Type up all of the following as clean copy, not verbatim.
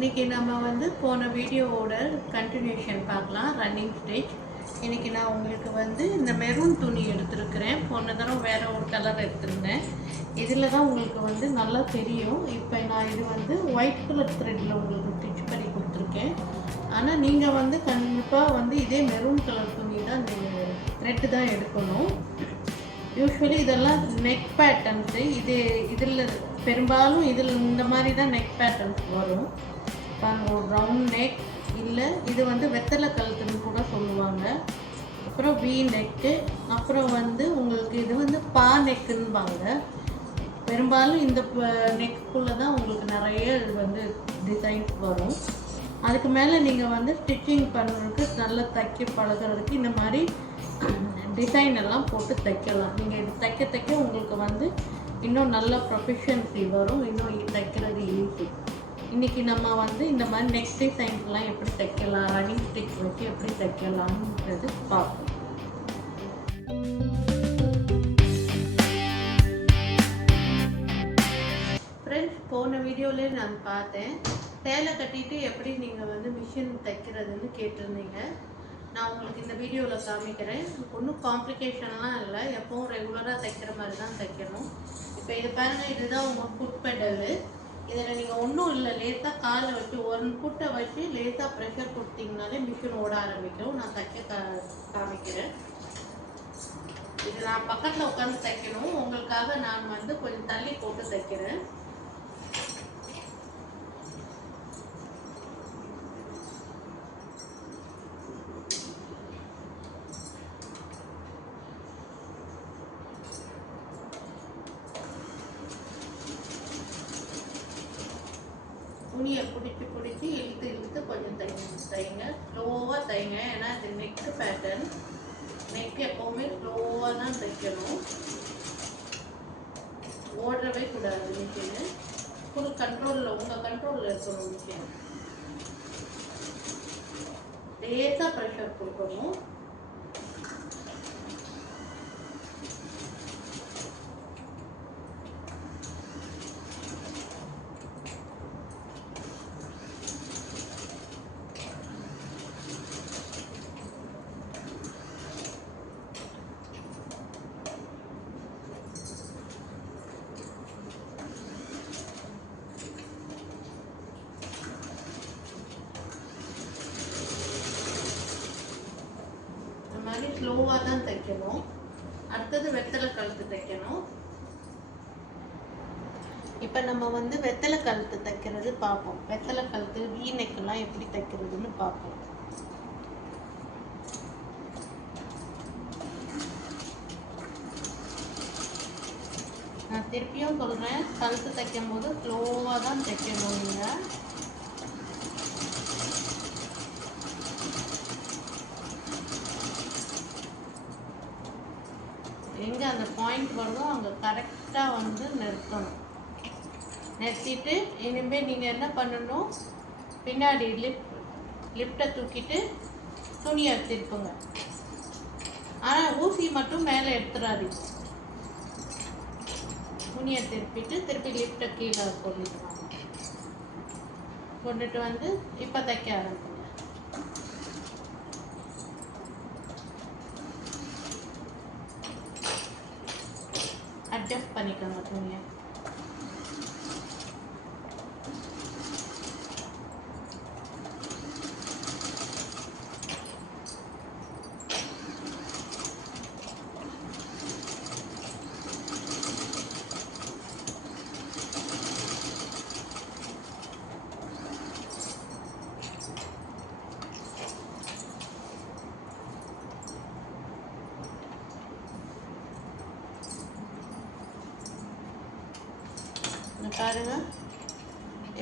இன்றைக்கி நம்ம வந்து போன வீடியோவோட கண்டினியூஷன் பார்க்கலாம். Running stage. இன்றைக்கி நான் உங்களுக்கு வந்து இந்த மெரூன் துணி எடுத்துருக்கிறேன். போன தடவை வேறு ஒரு கலர் எடுத்திருந்தேன். இதில் தான் உங்களுக்கு வந்து நல்லா தெரியும். இப்போ நான் இது வந்து ஒயிட் கலர் த்ரெட்டில் உங்களுக்கு ஸ்டிச் பண்ணி கொடுத்துருக்கேன். ஆனால் நீங்கள் வந்து கண்டிப்பாக வந்து இதே மெரூன் கலர் துணி தான் நீங்கள் த்ரெட்டு தான் எடுக்கணும். யூஸ்வலி இதெல்லாம் நெக் பேட்டர்ன்ஸு. இதில் பெரும்பாலும் இதில் இந்த மாதிரி தான் நெக் பேட்டர்ன்ஸ் வரும். ஒரு ரவுண்ட் நெக், இல்லை இது வந்து வெத்தலை கழுத்துன்னு கூட சொல்லுவாங்க. அப்புறம் வி நெக்கு, அப்புறம் வந்து உங்களுக்கு இது வந்து பா நெக்குன்னுவாங்க. பெரும்பாலும் இந்த நெக்குள்ளே தான் உங்களுக்கு நிறைய இது வந்து டிசைன்ஸ் வரும். அதுக்கு மேலே நீங்கள் வந்து ஸ்டிச்சிங் பண்ணுறதுக்கு நல்லா தைக்க பழகிறதுக்கு இந்த மாதிரி டிசைன் எல்லாம் போட்டு தைக்கலாம். நீங்கள் இது தைக்க உங்களுக்கு வந்து இன்னும் நல்ல ப்ரொஃபிஷியன்சி வரும். இன்னும் தைக்கிறது ஈஸி. இன்றைக்கி நம்ம வந்து இந்த மாதிரி நெக் டிசைன்ஸ்லாம் எப்படி தைக்கலாம், ரன்னிங் ஸ்டிச் வச்சு எப்படி தைக்கலாம்ன்றது பார்ப்போம். ஃப்ரெண்ட்ஸ், போன வீடியோவிலே நான் பார்த்தேன், சேலை கட்டிட்டு எப்படி நீங்கள் வந்து மிஷின் தைக்கிறதுன்னு கேட்டிருந்தீங்க. நான் உங்களுக்கு இந்த வீடியோவில் காமிக்கிறேன். ஒன்றும் காம்ப்ளிகேஷன்லாம் இல்லை, எப்போவும் ரெகுலராக தைக்கிற மாதிரி தான் தைக்கணும். இப்போ இது பாருங்கள், இதுதான் உங்கள் ஃபுட் பெடலு. இதில் நீங்கள் ஒன்றும் இல்லை, லேசாக காலை வச்சு ஒரு ஃபுட்டை வச்சு லேசாக ப்ரெஷர் கொடுத்தீங்கனாலே மிஷின் ஓட ஆரம்பிக்கும். நான் தைக்க காமிக்கிறேன். இது நான் பக்கத்தில் உட்காந்து தைக்கணும். உங்களுக்காக நான் வந்து கொஞ்சம் தள்ளி போட்டு தைக்கிறேன். துணியை பிடிச்சி இழுத்து கொஞ்சம் தைங்க. ஸ்லோவாக தைங்க. ஏன்னா இது நெக்கு பேட்டர்ன். நெக் எப்போவுமே ஸ்லோவாக தான் தைக்கணும். ஓடவே கூடாது மிஷினு. ஃபுல் கண்ட்ரோலில், உங்கள் கண்ட்ரோலில் இருக்கணும் மிஷின். லேசாக ப்ரெஷர் கொடுக்கணும். ஸ்லோவாக தான் தைக்கணும். அடுத்தது வெத்தலை கழுத்து தைக்கணும். இப்போ நம்ம வந்து வெத்தலை கழுத்து தைக்கிறது பார்ப்போம். வெத்தலை கழுத்து வீ நெக்கெல்லாம் எப்படி தைக்கிறதுன்னு பார்ப்போம். நான் திருப்பியும் சொல்கிறேன், கழுத்து தைக்கும் போது ஸ்லோவாக தான் தைக்கணும். நீங்கள் எங்கே அந்த பாயிண்ட் வருதோ அங்கே கரெக்டாக வந்து நிறுத்தணும். நிறுத்திட்டு இனிமேல் நீங்கள் என்ன பண்ணணும், பின்னாடி லிஃப்டை தூக்கிட்டு துணியை திருப்புங்க. ஆனால் ஊசி மட்டும் மேலே எடுத்துடாதீங்க. துணியை திருப்பி லிஃப்டை கீழே கொண்டுட்டு வந்து இப்போ தைக்க ஆரம்பிங்க. அட்ஜஸ்ட் பண்ணிக்கோங்க துணியை. பாருங்க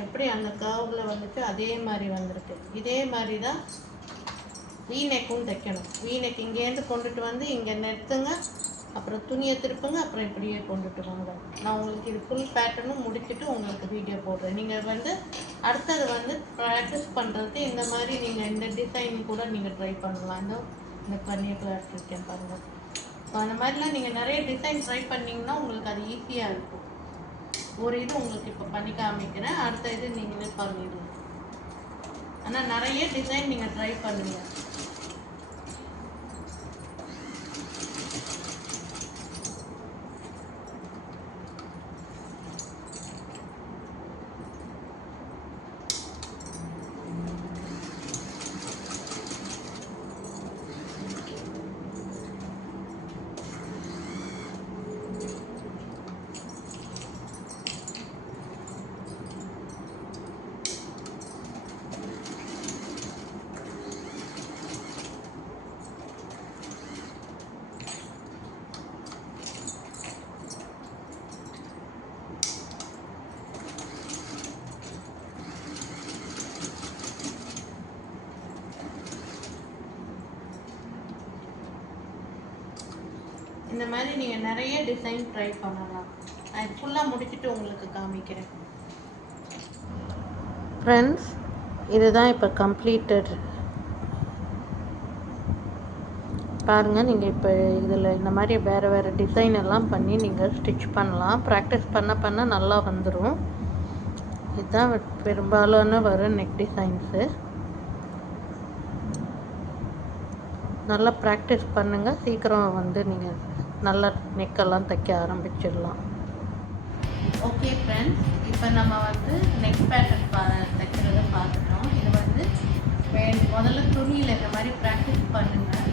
எப்படி அந்த கர்வில் வந்துட்டு அதே மாதிரி வந்திருக்கு. இதே மாதிரி தான் வீ நெக்கும் தைக்கணும். வீ நெக் இங்கேருந்து கொண்டுட்டு வந்து இங்கே நிறுத்துங்க, அப்புறம் துணியை திருப்புங்க, அப்புறம் இப்படியே கொண்டுட்டு வாங்க. நான் உங்களுக்கு இது ஃபுல் பேட்டர்னும் முடிச்சுட்டு உங்களுக்கு வீடியோ போடுறேன். நீங்கள் வந்து அடுத்தது வந்து ப்ராக்டிஸ் பண்ணுறதுக்கு இந்த மாதிரி நீங்கள் இந்த டிசைன் கூட நீங்கள் ட்ரை பண்ணலாம். இந்த பன்னீர் கிளாஸ் இருக்கேன் பாருங்கள். ஸோ அந்த மாதிரிலாம் நீங்கள் நிறைய டிசைன் ட்ரை பண்ணிங்கன்னா உங்களுக்கு அது ஈஸியாக இருக்கும். ஒரு இது உங்களுக்கு இப்போ பண்ணி காமிக்கிறேன். அடுத்த இது நீங்களே பண்ணிடுங்க. ஆனால் நிறைய டிசைன் நீங்கள் ட்ரை பண்ணுங்கள். இந்த மாதிரி நீங்கள் நிறைய டிசைன் ட்ரை பண்ணலாம். நான் ஃபுல்லாக முடிச்சுட்டு உங்களுக்கு காமிக்கிறேன். ஃப்ரெண்ட்ஸ், இதுதான் இப்போ கம்ப்ளீட்டட். பாருங்கள், நீங்கள் இப்போ இதில் இந்த மாதிரி வேறு வேறு டிசைன் எல்லாம் பண்ணி நீங்கள் ஸ்டிச் பண்ணலாம். ப்ராக்டிஸ் பண்ண பண்ண நல்லா வந்துடும். இதுதான் பெரும்பாலான வர நெக் டிசைன்ஸு. நல்லா ப்ராக்டிஸ் பண்ணுங்கள். சீக்கிரம் வந்து நீங்கள் நல்லா நெக்கெல்லாம் தைக்க ஆரம்பிச்சிடலாம். ஓகே ஃப்ரெண்ட்ஸ், இப்போ நம்ம வந்து நெக் பேட்டர்ன் தைக்கிறத பார்த்துட்டோம். இது வந்து முதல்ல துணியில் இந்த மாதிரி ப்ராக்டிஸ் பண்ணுங்கள்.